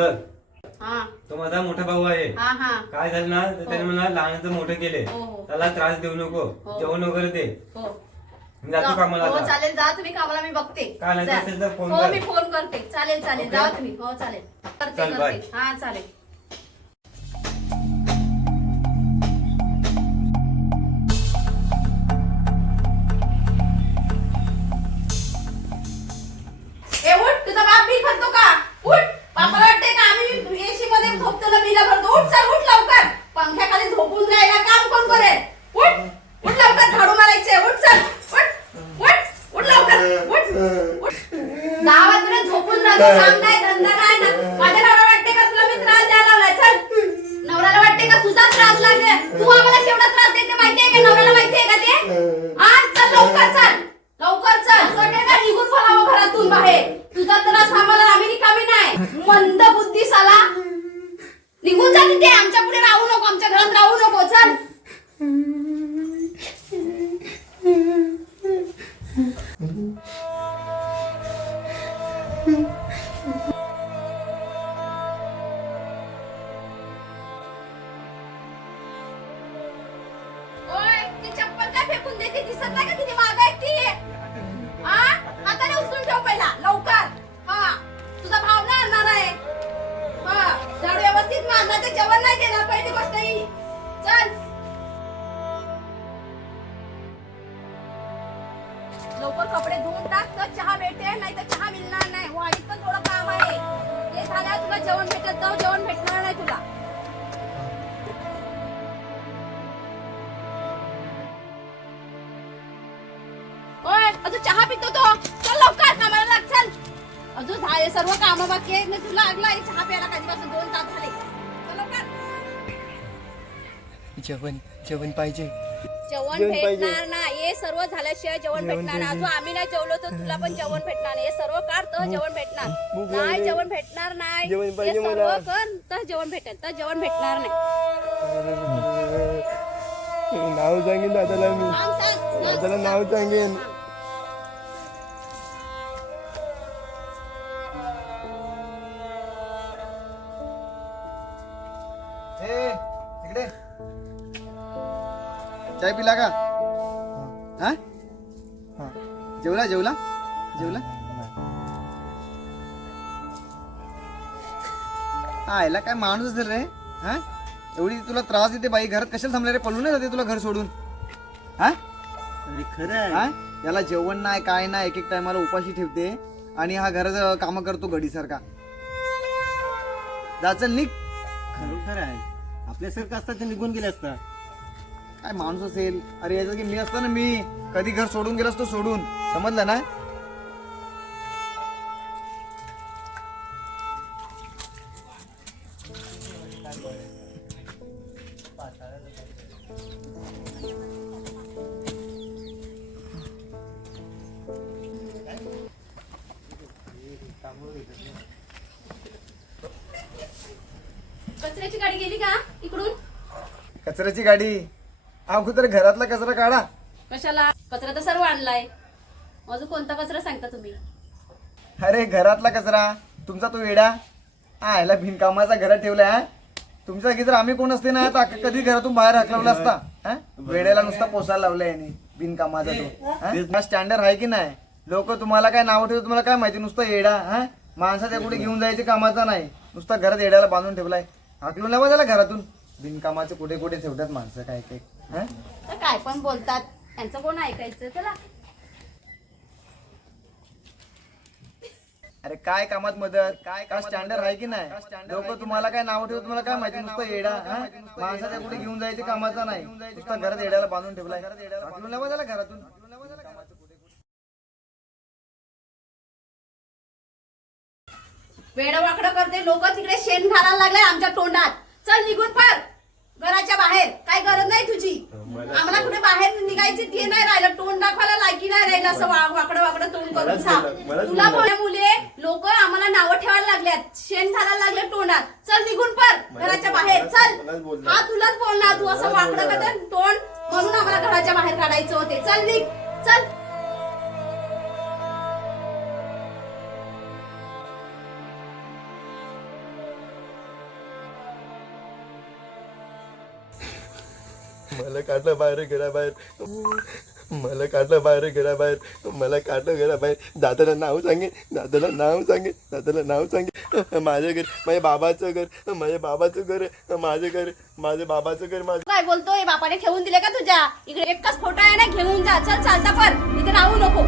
हा तो माझा मोठा भाऊ आहे. हा हा. काय झालं ना तर त्याने मला लहानाचं मोठं केले हो, हो. त्याला त्रास देऊ नको. हो. जेवण वगैरे दे. हो. मी जातो कामाला हो आता. चालेल. जा तुम्ही कामाला मी बघते. काय नाही जा. असेल तर फोन हो कर. मी फोन करते. चालेल चालेल. जा तुम्ही. हो चालेल. करते चल. करते. हा चालेल. तुझा त्रास लागले. तू आम्हाला केवढा त्रास देते माहितीये का? नवऱ्याला माहितीये का ते? आज चल लवकर चल. लवकर चल. असं का निघून पडावं घरातून बाहेर. तुझा त्रास आम्हाला आम्ही रिकामी नाही. मंद बुद्धी साला निघून जा तिथे. आमच्या पुढे राहू नको. आमच्या घरात राहू नको. चल. लवकर कपडे धुवून टाक तर चहा भेटेल नाही तर चहा मिळणार नाही. हो, वाडीत पण थोडं काम आहे. ते झाल्यावर तुला जेवण भेटत जाऊ जेवण भेटणार नाही तुला. ओय अजून चहा पितो तो. चल लवकर कामाला लाग चल. अजून झाले सर्व काम बाकी आहे तुला लागला आहे चहा प्यायला कधीपासून? दोन तास झाले. चल लवकर. जेवण जेवण पाहिजे. जेवण जेवण पाहिजे. भेटणार ना हे सर्व झाल्याशिवाय जेवण जेवण भेटणार नाही. अजून आम्ही नाही जेवलो तर तुला पण जेवण भेटणार नाही हे सर्व कर तर जेवण भेटणार भूक नाही लागली. जेवण भेटणार नाही जेवण हे पाहिजे सर्व मला. कर तर जेवण भेटेल तर जेवण भेटणार नाही नाव सांगेन दादाला मी सांग, सांग, सांग. दादाला नाव सांगेन चाय पिला का? हा. हा. जेवला जेवला? जेवला? हा याला काय माणूस असेल रे हा? एवढी तुला त्रास देते बाई घरात कशाला थांबले रे? पळून नाही जाते तुला घर सोडून. हा? अरे खरं हा? याला जेवण नाही काय नाही एक एक टायमाला उपाशी ठेवते आणि हा घराचं काम करतो गडीसारखा जा चल निघ. खरोखर आहे. आपल्यासारखं असतात ते निघून गेले असतात काय माणूस असेल? अरे याचं की मी असतो ना मी. कधी घर सोडून गेलो असतो सोडून. समजलं ना? कचऱ्याची गाडी गेली का इकडून? कचऱ्याची गाडी. अगोदर घरातला कचरा काढा. कशाला? कचरा तर सर्व आणलाय. अजून कोणता कचरा सांगता तुम्ही? अरे घरातला कचरा. तुमचा तो वेडा. हा याला बिनकामाचा घरात ठेवलाय हा? तुमच्या जागी जर आम्ही कोण असते ना? तर अख्खा कधी घरातून बाहेर हकलवला असता हा? वेड्याला नुसता पोसायला लावलाय याने बिनकामाचा तो स्टँडर्ड आहे की नाही? लोक तुम्हाला काय नाव ठेवतात तुम्हाला काय माहिती? नुसतं येडा हा? माणसाच्या कुठे घेऊन जायचे कामाचा नाही. नुसता घरात येड्याला बांधून ठेवलाय. हाकलून लावा त्याला घरातून. बिनकामाचे कुठे कुठे ठेवतात माणसं काय काय हा? तर काय पण बोलतात. त्यांचं कोण ऐकायचं? चला. अरे काय कामात मदत? काय काय स्टँडर्ड आहे की नाही? लोक तुम्हाला काय नाव ठेवतात तुम्हाला काय माहिती? नुसतं येडा हा? माणसाच्या कुठे घेऊन जायचे कामाचा नाही. नुसतं घरात येड्याला बांधून ठेवलाय. हाकलून लावा त्याला घरातून वेड वाकडं करते. लोक तिकडे शेण घालायला लागले आमच्या तोंडात. चल निघून पड घराच्या बाहेर. काय गरज नाही तुझी. आम्हाला कुठे बाहेर निघायची ते नाही राहिलं. तोंड दाखवायला लायकी नाही राहिलं असं वाकडं वाकडं तोंड करून सांग. तुला. बोलले मुले लोक आम्हाला नावं ठेवायला लागल्यात. शेण घालायला लागले तोंडात. चल निघून पड घराच्या बाहेर. चल. हा तुलाच बोलणार. तू असं वाकडं तोंड म्हणून आम्हाला घराच्या बाहेर काढायचं होते. चल निघ. चल. मला काढलं बाहेर घराबाहेर मला काढलं बाहेर घराबाहेर मला काढलं घराबाहेर दादाला नाव सांगे दादाला नाव सांगे दादाला नाव सांगे माझ्या घर माझ्या बाबाचं घर माझ्या बाबाचं घर माझं घर माझ्या बाबाचं घर माझं काय बोलतोय? बापाने ठेवून दिले का तुझ्या? इकडे एकच फोटो आहे ना घेऊन जा. चल चालता पण इथे राहू नको.